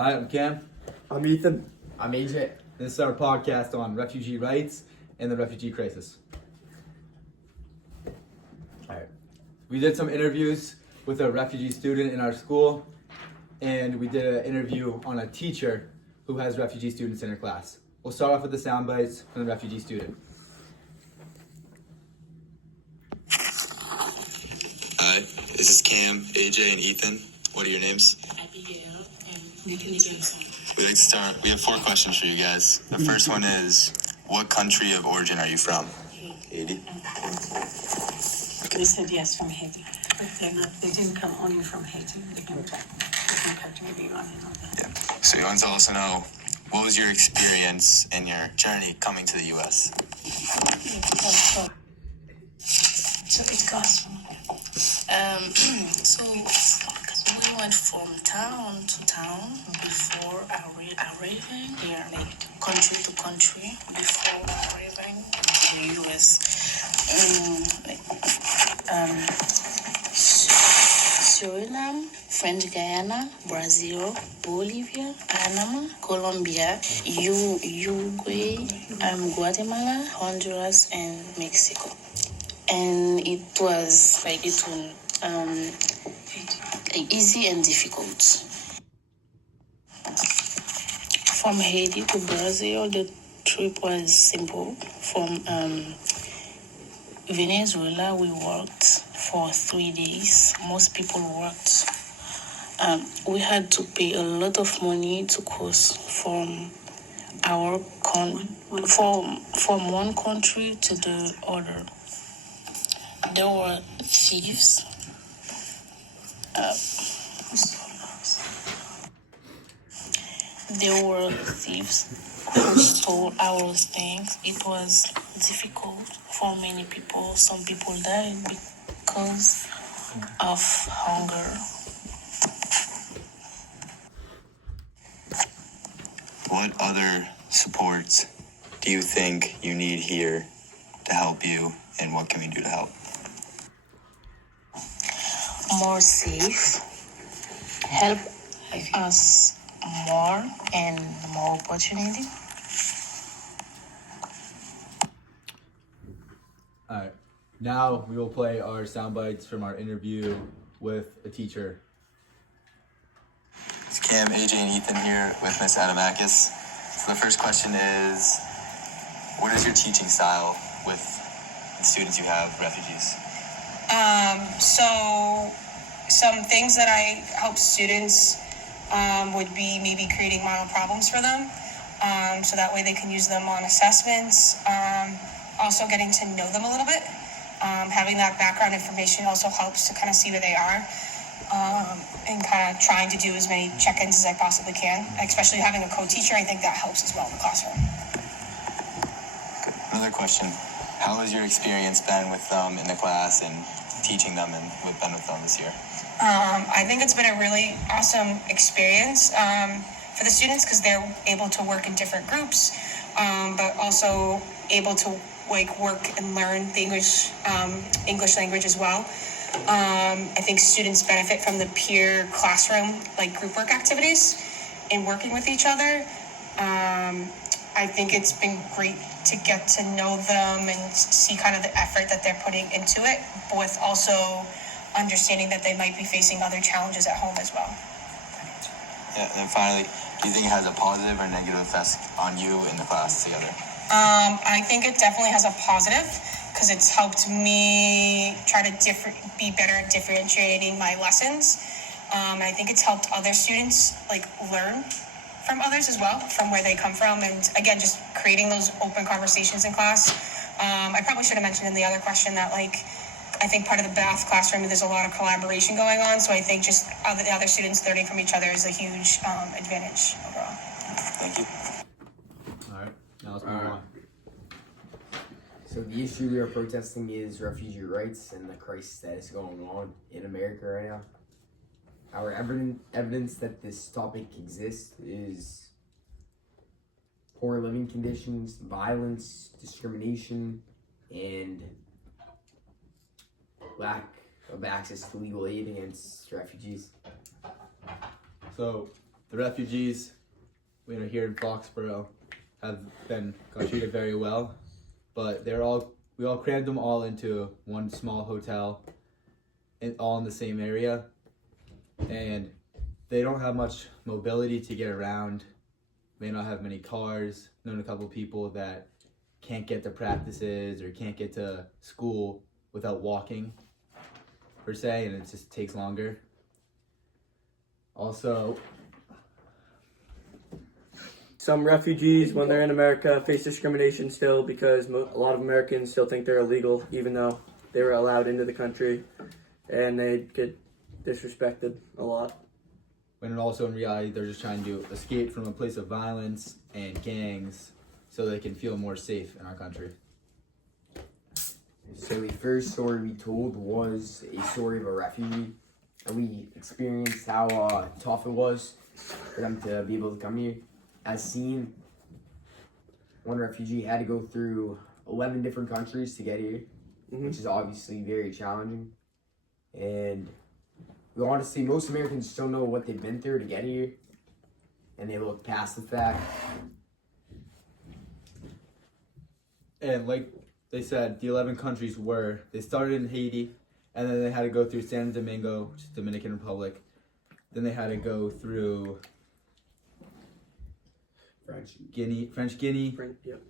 Hi, I'm Cam. I'm Ethan. I'm AJ. This is our podcast on refugee rights and the refugee crisis. Alright. We did some interviews with a refugee student in our school, and we did an interview on a teacher who has refugee students in her class. We'll start off with the sound bites from the refugee student. Hi, this is Cam, AJ, and Ethan. What are your names? Abigail and Nicky Johnson. We'd like to start. We have 4 questions for you guys. The first one is, what country of origin are you from? Haiti. They said yes from Haiti, but they didn't come only from Haiti. They came back. They came back to the Iran and all that. Yeah. So you want to also know, what was your experience in your journey coming to the U.S.? So it costs. So we went from town to town before arriving here, like country to country before arriving to the US. Suriname, French Guiana, Brazil, Bolivia, Panama, Colombia, Uruguay, Guatemala, Honduras, and Mexico. And it was like easy and difficult. From Haiti to Brazil, the trip was simple. From Venezuela, we worked for 3 days. Most people worked. We had to pay a lot of money to cross from from one country to the other. There were thieves. There were thieves who stole our things. It was difficult for many people. Some people died because of hunger. What other supports do you think you need here to help you, and what can we do to help? More safe, help us more and more opportunity. Alright. Now we will play our sound bites from our interview with a teacher. It's Cam, AJ, and Ethan here with Miss Adamakis. So the first question is, what is your teaching style with the students you have, refugees? So some things that I help students would be maybe creating model problems for them, so that way they can use them on assessments. Also getting to know them a little bit. Having that background information also helps to kind of see where they are, and kind of trying to do as many check-ins as I possibly can. Especially having a co-teacher, I think that helps as well in the classroom. Another question. How has your experience been with them in the class and teaching them and been with them this year? I think it's been a really awesome experience for the students because they're able to work in different groups, but also able to work and learn the English language as well. I think students benefit from the peer classroom group work activities and working with each other. I think it's been great to get to know them and see kind of the effort that they're putting into it, with also understanding that they might be facing other challenges at home as well. Yeah, and then finally, do you think it has a positive or negative effect on you in the class together? I think it definitely has a positive because it's helped me try to be better at differentiating my lessons. I think it's helped other students learn from others as well, from where they come from, and again, just creating those open conversations in class. I probably should have mentioned in the other question that I think part of the Bath classroom, there's a lot of collaboration going on, so I think just the other students learning from each other is a huge advantage overall. Thank you. Alright, now let's move on. So the issue we are protesting is refugee rights and the crisis that is going on in America right now. Our evidence that this topic exists is poor living conditions, violence, discrimination, and lack of access to legal aid against refugees. So, the refugees, here in Foxborough, got treated very well, but we all crammed them all into one small hotel, all in the same area, and they don't have much mobility to get around. May not have many cars. Known a couple people that can't get to practices or can't get to school without walking, per se, and it just takes longer. Also, some refugees, when they're in America, face discrimination still because a lot of Americans still think they're illegal, even though they were allowed into the country, and they get disrespected a lot. when also in reality they're just trying to escape from a place of violence and gangs so they can feel more safe in our country. So the first story we told was a story of a refugee, and we experienced how tough it was for them to be able to come here. As seen, one refugee had to go through 11 different countries to get here, which is obviously very challenging. And we honestly, most Americans don't know what they've been through to get here, and they look past the fact. And like they said, the 11 countries they started in Haiti, and then they had to go through Santo Domingo, which is Dominican Republic. Then they had to go through French Guinea, Yep.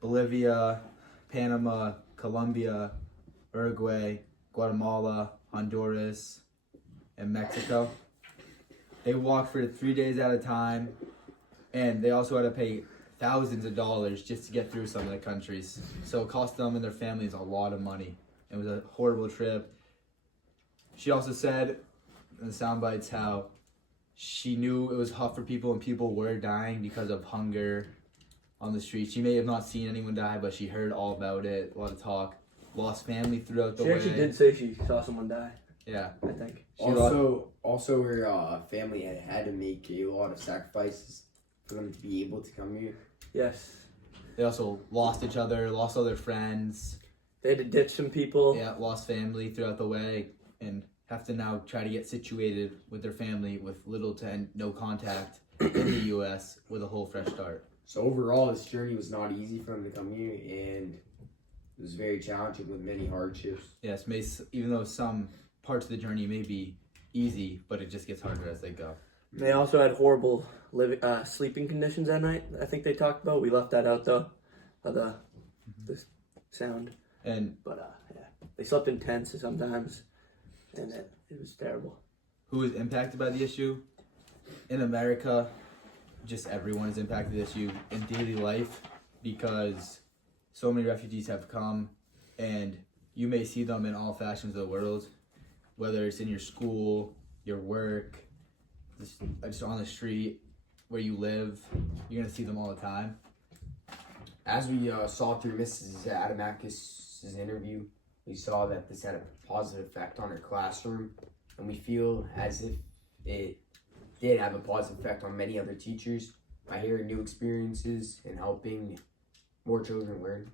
Bolivia, Panama, Colombia, Uruguay, Guatemala, Honduras, and Mexico. They walked for 3 days at a time, and they also had to pay thousands of dollars just to get through some of the countries. So it cost them and their families a lot of money. It was a horrible trip. She also said in the sound bites how she knew it was tough for people and people were dying because of hunger on the street. She may have not seen anyone die, but she heard all about it, a lot of talk. Lost family throughout the She way. actually did say she saw someone die, Yeah. I think. Also, her family had to make a lot of sacrifices for them to be able to come here. Yes. They also lost each other, lost all their friends. They had to ditch some people. Yeah, lost family throughout the way and have to now try to get situated with their family with little to no contact in the U.S. with a whole fresh start. So overall, this journey was not easy for them to come here, and it was very challenging with many hardships. Yes, even though some parts of the journey may be easy, but it just gets harder as they go. They also had horrible sleeping conditions that night. I think they talked about. We left that out though, of the sound. But yeah, they slept in tents sometimes, and it was terrible. Who is impacted by the issue? In America, just everyone is impacted by the issue in daily life because so many refugees have come, and you may see them in all fashions of the world, whether it's in your school, your work, just on the street, where you live. You're gonna see them all the time. As we saw through Mrs. Adamakis' interview, we saw that this had a positive effect on her classroom, and we feel as if it did have a positive effect on many other teachers by hearing new experiences and helping more children learn.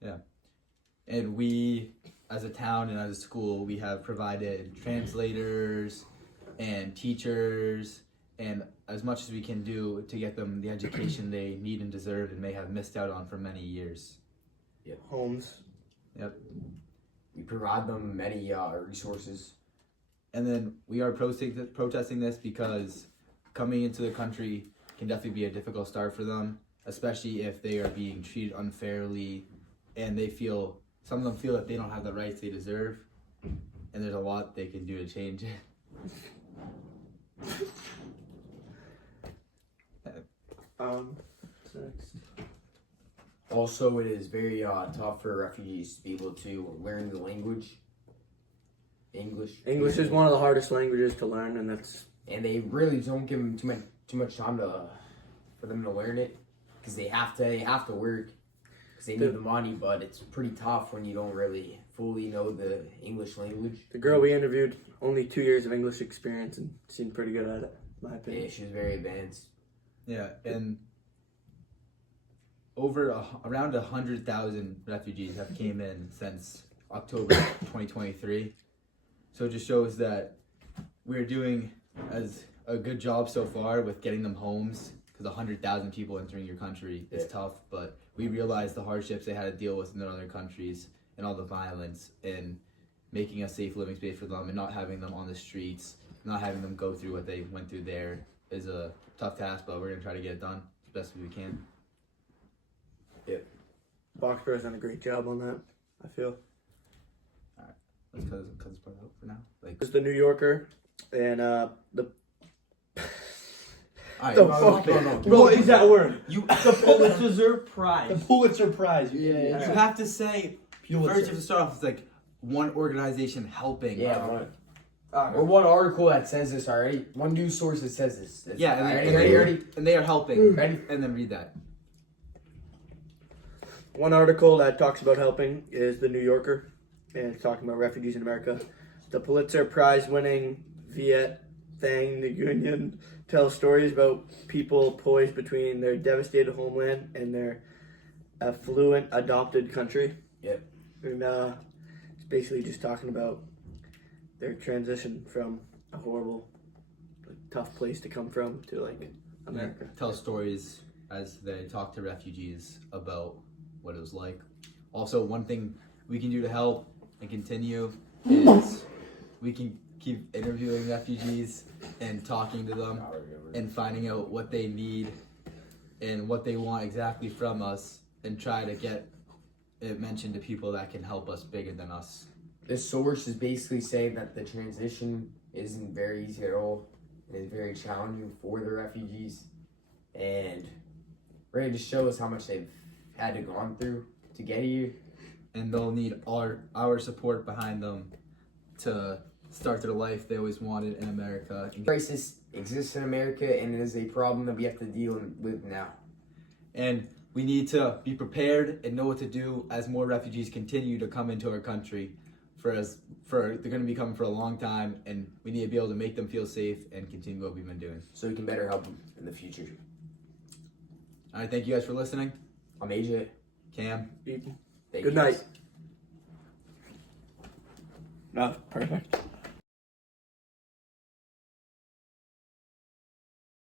Yeah. And we, as a town and as a school, we have provided translators and teachers and as much as we can do to get them the education they need and deserve and may have missed out on for many years. Yep. Homes. Yep. We provide them many resources. And then we are protesting this because coming into the country can definitely be a difficult start for them, especially if they are being treated unfairly and some of them feel that they don't have the rights they deserve, and there's a lot they can do to change it. Next. Also, it is very tough for refugees to be able to learn the language. English is one of the hardest languages to learn, and they really don't give them too much time for them to learn it, because they have to work because they need the money. But it's pretty tough when you don't really fully know the English language. the girl we interviewed only 2 years of English experience and seemed pretty good at it, in my opinion. Yeah, she was very advanced. Yeah, and around 100,000 refugees have came in since October 2023. So it just shows that we're doing, as a good job so far with getting them homes, because 100,000 people entering your country is tough. But we realized the hardships they had to deal with in their other countries and all the violence, and making a safe living space for them and not having them on the streets, not having them go through what they went through there is a tough task. But we're gonna try to get it done as best as we can. Foxborough's done a great job on that, I feel. Let's cut this part out for now. Like, It's the New Yorker, and the all right, The no, fuck? no, no. What is that word? You The Pulitzer Prize. Pulitzer Prize. you have to say first. You Pulitzer. have to start off with like one organization helping. Yeah, or one article that says this already. One news source that says this. That's- Yeah, ready? and they are helping. Ready? And then read that. One article that talks about helping is the New Yorker, and it's talking about refugees in America. The Pulitzer Prize winning Viet Thanh Nguyen tells stories about people poised between their devastated homeland and their affluent adopted country. Yep. And it's basically just talking about their transition from a horrible, like, tough place to come from to like America. Tell stories as they talk to refugees about what it was like. Also, one thing we can do to help and continue is we can keep interviewing refugees and talking to them and finding out what they need and what they want exactly from us, and try to get it mentioned to people that can help us bigger than us. This source is basically saying that the transition isn't very easy at all. It is very challenging for the refugees, and ready to show us how much they've had to gone through to get here. And they'll need our support behind them to start their life they always wanted in America. Crisis exists in America, and it is a problem that we have to deal with now. And we need to be prepared and know what to do as more refugees continue to come into our country. They're going to be coming for a long time, and we need to be able to make them feel safe and continue what we've been doing. So we can better help them in the future. All right, thank you guys for listening. I'm AJ. Cam. Ethan. Thank Good you. night. No, perfect.